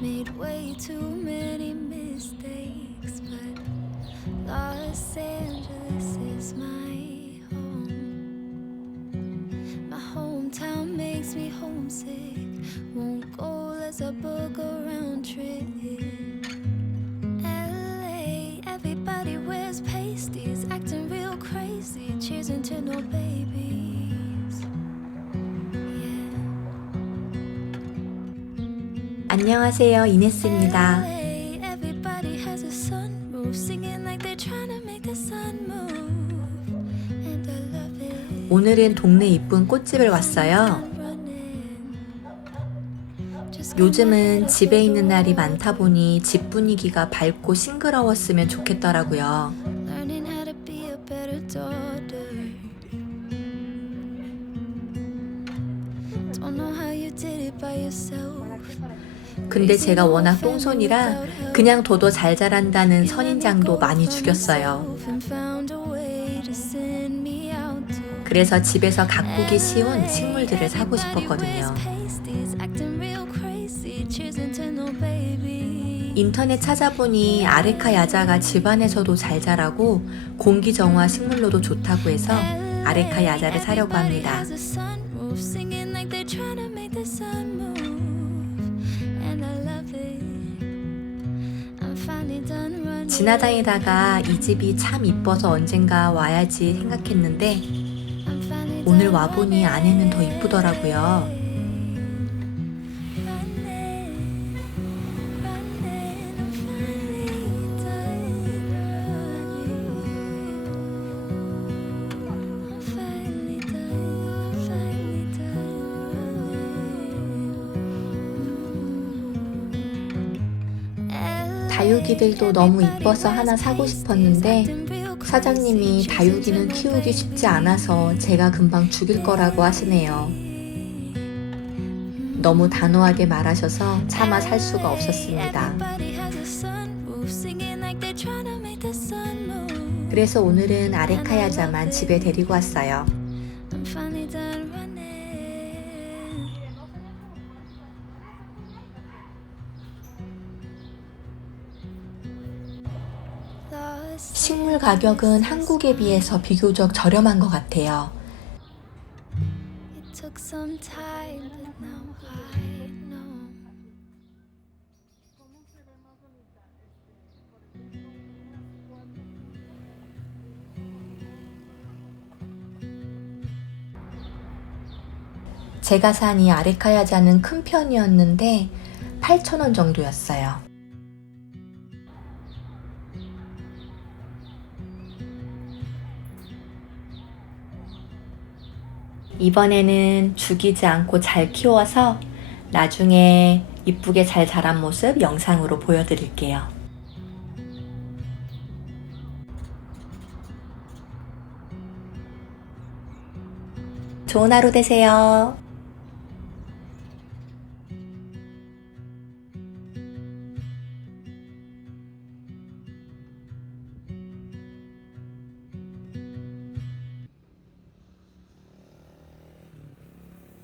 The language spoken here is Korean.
made way too many mistakes, but Los Angeles is my home. My hometown makes me homesick. Won't go, let's a book around trip. LA, everybody wears pasties, acting real crazy, cheering to no babies. 안녕하세요. 이네스입니다. 오늘은 동네 이쁜 꽃집을 왔어요. 요즘은 집에 있는 날이 많다 보니 집 분위기가 밝고 싱그러웠으면 좋겠더라고요. Learning how to be a better daughter. Don't know how you did it by yourself. 근데 제가 워낙 똥손이라 그냥 둬도 잘 자란다는 선인장도 많이 죽였어요. 그래서 집에서 가꾸기 쉬운 식물들을 사고 싶었거든요. 인터넷 찾아보니 아레카 야자가 집안에서도 잘 자라고 공기 정화 식물로도 좋다고 해서 아레카 야자를 사려고 합니다. 지나다니다가 이 집이 참 이뻐서 언젠가 와야지 생각했는데 오늘 와보니 안에는 더 이쁘더라고요. 다육이들도 너무 이뻐서 하나 사고 싶었는데 사장님이 다육이는 키우기 쉽지 않아서 제가 금방 죽일 거라고 하시네요. 너무 단호하게 말하셔서 차마 살 수가 없었습니다. 그래서 오늘은 아레카야자만 집에 데리고 왔어요. 식물 가격은 한국에 비해서 비교적 저렴한 것 같아요. 제가 산 이 아레카야자는 큰 편이었는데 8,000원 정도였어요. 이번에는 죽이지 않고 잘 키워서 나중에 이쁘게 잘 자란 모습 영상으로 보여드릴게요. 좋은 하루 되세요.